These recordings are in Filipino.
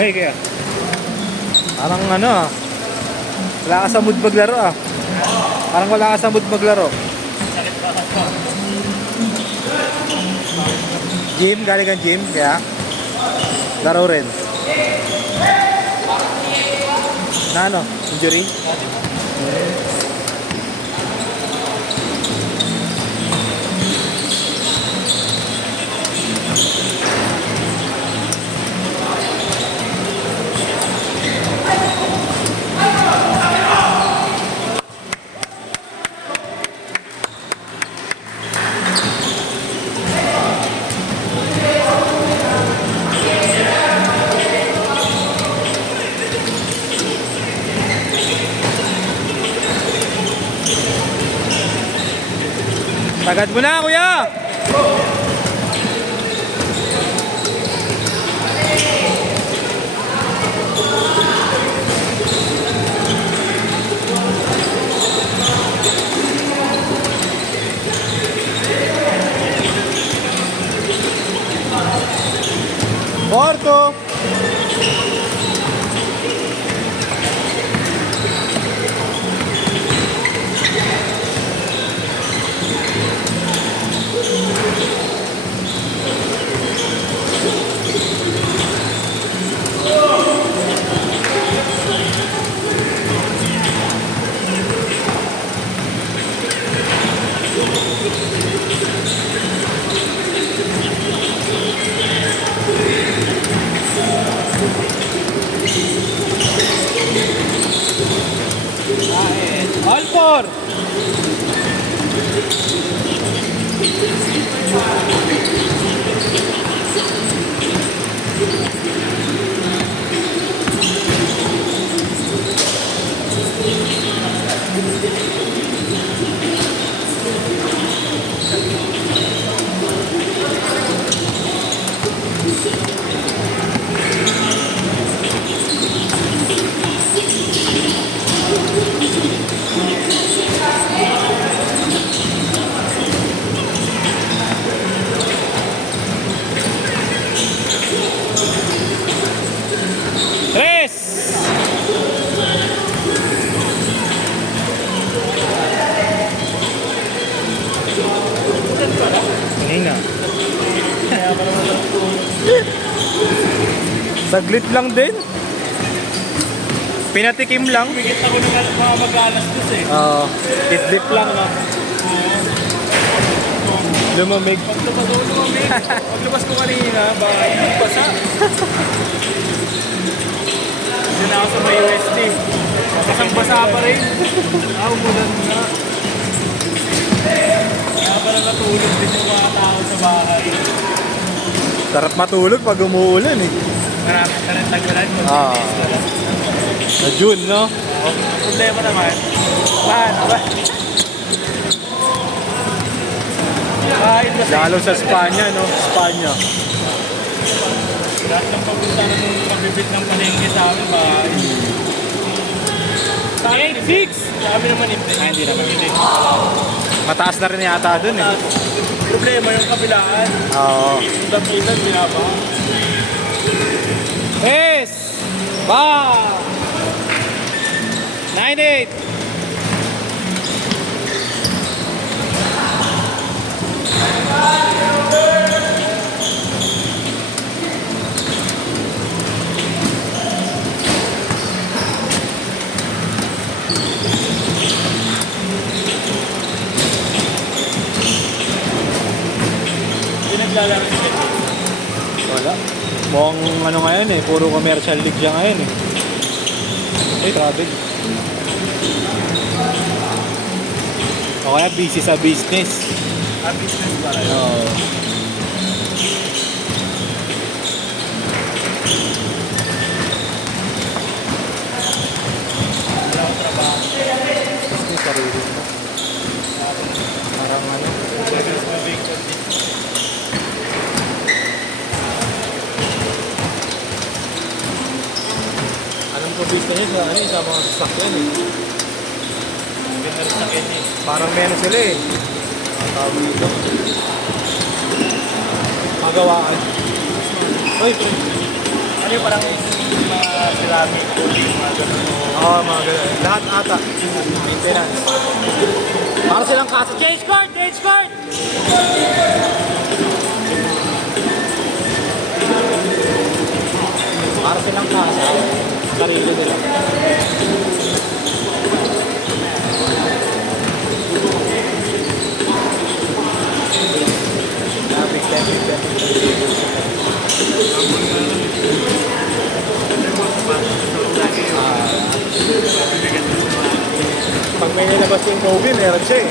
Hey, kaya parang ano ah, wala ka sa mood maglaro ah. Parang wala ka sa mood maglaro. Gym, galing kang gym, kaya laro rin. Na ano, injury? Tagad mo na, kuya! Porto! All four! Hina. Saglit lang din. Pinatikim lang. Bigit ako ng mga mag-alas dos eh. Oo. Dip lang no. Lumamig. Paglabas ko kanina, baka basa. Hindi na ako sa may USD. Basang-basa pa rin. Umulan na. Kaya pala natulog din yung mga tao sa bahay. Sarap matulog pag umuulan eh. Maraming ka rin tagulan. Sa June, no? Ang problema naman, paano ba? Lalo sa Spanya, no? Spanya. Lahat ng papunta na nung mabibit ng palengke sa amin, bahay. 8-6! Sa amin naman hindi naman hindi. Mataas na rin yata dun eh. Problema yung kabilaan. Oo. Dapitan, binaba. Yes! Ba! 9-8! ano ngayon eh, puro commercial league siya ngayon eh. Ay, travel. O kaya busy sa business. Business para yun. Oo. Wala akong trabaho. Business, sarili mo. Parang ano. Lagos na big condition. Alam ko business sa ano, sa mga sasakyan eh. Ganda rin sa Kenny. Parang meron sila eh. Ang tawag dito. Magawaan. Uy, Ano yung parang mga ceramic, cooling, mga ganun. oo, mga ganun. Lahat ata. Maintenance. Para silang kaso. Change card! Change card! Para silang kasa. Sarili nila. Big time, big time. Pag may nilabas yung Kobe, meron siya eh.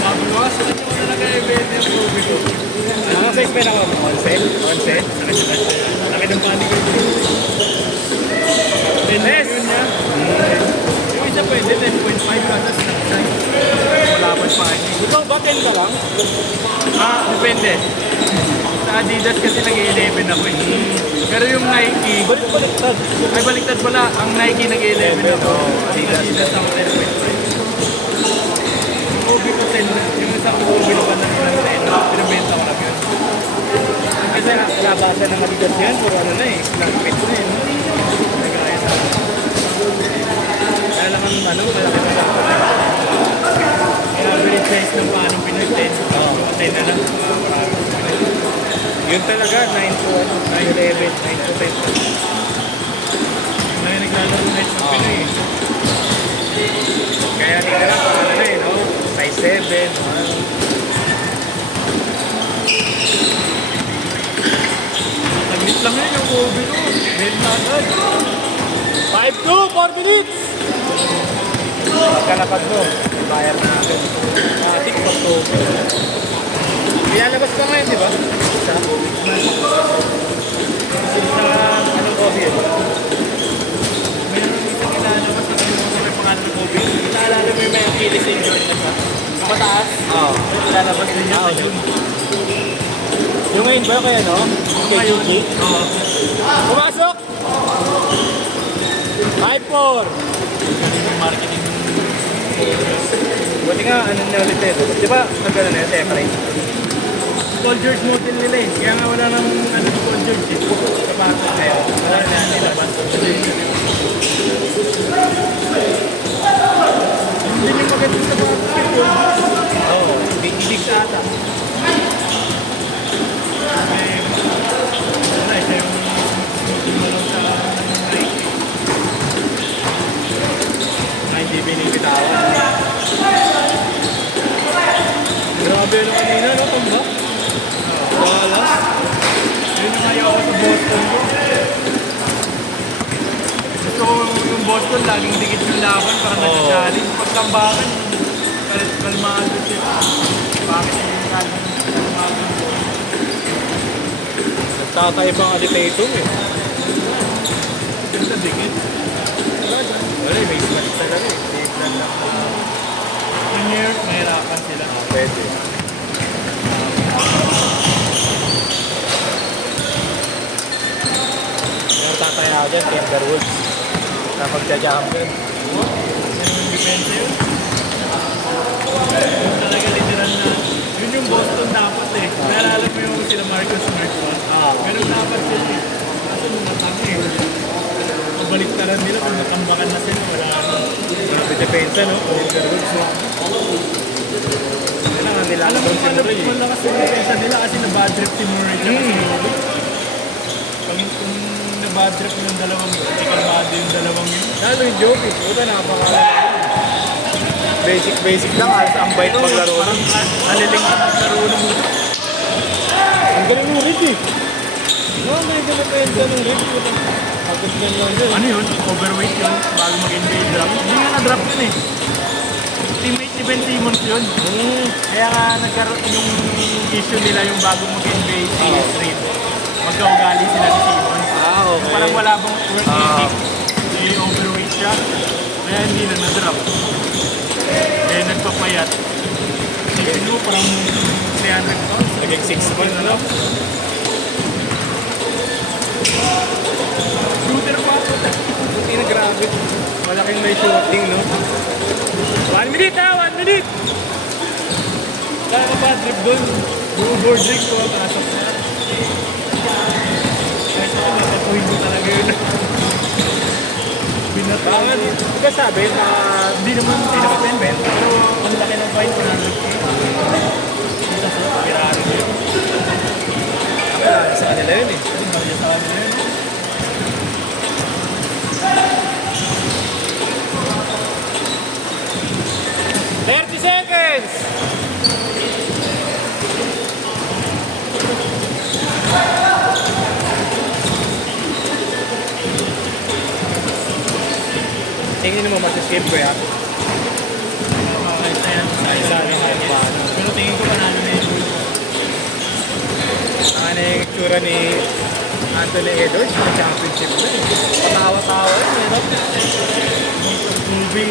Sabi ko, saan yung mga nag-event yung movie ko? Anong size pa ako? 11? 11? Laki ng panig ko. Yes! Yun niya. Yung isa pwede, 10.5 katas na size. Malapad pa niya. Ikaw ba 10 ka lang? Depende. Sa Adidas kasi nag-11 ako eh. Pero yung Nike, Balik-baliktad. ay baliktad pala, ang Nike nag-11 ako. Adidas ako 10.5. Yung Kobe ko 10, yung isa ko Kobe na ba ng 10, pinabenta ko lang yun. Kasi labasan ng Adidas yan, puro ano na eh, black na yun. Nag-ayos ako. Kaya lang ang ano, malaki na sa kaya average size ng paanong Pinoy 10. 10 na lang, marami. Yun talaga, 9 to 11, 9 to 10. Na yung naglalaro na ng Pinoy eh. Kaya tingnan lang kung ano na eh, no? Size 7. Nag-meet lang yun yung Kobe ko. Meron na agad. 5-2, 4 minutes! Pagkalapag mo, bayar na natin. Natik pa to. Ilalabas pa ngayon, di ba? Isa? Sa anong Kobe yun? Meron isang ilalabas na kalimutan ko yung pangalan ng Kobe. Naalala mo yung may Achilles injury na siya? Yung mataas? Oo. Ilalabas din niya sa June. Yung ngayon ba kaya, no? Kay Ngayon? Gigi? Oo. Pumasok! 5-4! Yung marketing. Buti nga, ano na ulit eh. Di ba, nagano na yun, separate? Paul George model nila eh. Kaya nga wala nang ano si Paul George eh. Sapatos na yun. Wala na nilabas. Hindi yung magandang sapatos kay Paul George. Oo, big sa ata. Eh, wala eh. Siya yung malong sa Nike. Na hindi binibitawan. Grabe na kanina, no? Tumba? Wala. Yun yung ayaw ko sa Boston ko. Gusto ko yung Boston, laging dikit yung laban para nag-challenge. Pagtambakan, kalmado sila. Bakit yung challenge? Kalmado yung Boston. Nagtatay pang agitator eh. Ganda dikit. Wala, may smash talaga eh. Safe lang lang. In New York, nahirapan sila. Pwede. Yung tatay ako dyan, Timberwolves. Na magja-champion. Yung depensa yun. Yung talaga literal na, yun yung Boston dapat eh. Naalala mo yung sila Marcus Smart pa? Ganun dapat sila eh. Kaso nung natang eh. Mabaliktaran nila kung natambakan na sila, wala na. Grabe depensa, no? Timberwolves, no? Kailangan nila Alam mo si paano Murray eh. malakas yung depensa nila kasi na-bad trip si Murray tsaka si Kobe. Kung na-bad trip yung dalawang yun, ikalmado yung dalawang yun. Lalo yung Jokic, puta napaka... Basic lang, alas ang bait maglaro Parang nun. aliling sa paglaro ng Ang galing yung Rick eh. No, may ganapenta ng rig. Agad yan lang yun. Ano yun? Overweight yun bago mag-NBA draft. Hindi nga na-draft yun eh. Teammate ni Ben Simmons yun. Kaya nga nagkaroon yung issue nila yung bago mag-NBA si Street. Magkaugali sila ni Simmons. Okay. Parang wala bang work ethic. Overweight siya. Kaya hindi na na-draft. Kaya nagpapayat. Isipin mo parang 300 pounds. Naging 6 months, no? Shooter pa ako. Hindi na grabe. Malaking may shooting, no? 1 minute ha! 1 minute! Kaya ka ba trip doon? Yung board rig ko, kasap na. Kahit ako natatuhin mo talaga yun. Bakit? Di ba sabi na Hindi naman 10 men. Pero ang laki ng fine, 100k. Isa sa pirari yun. sa kanila yun eh? Hindi ba sa kanila yun? Seconds! Tingin mo masascape ko yan. Isa na kahit paano. Pero tingin ko panalo na yun. Ano yung itsura ni Anthony Edwards sa championship na eh. Patawa-tawa yun eh, no? Movie.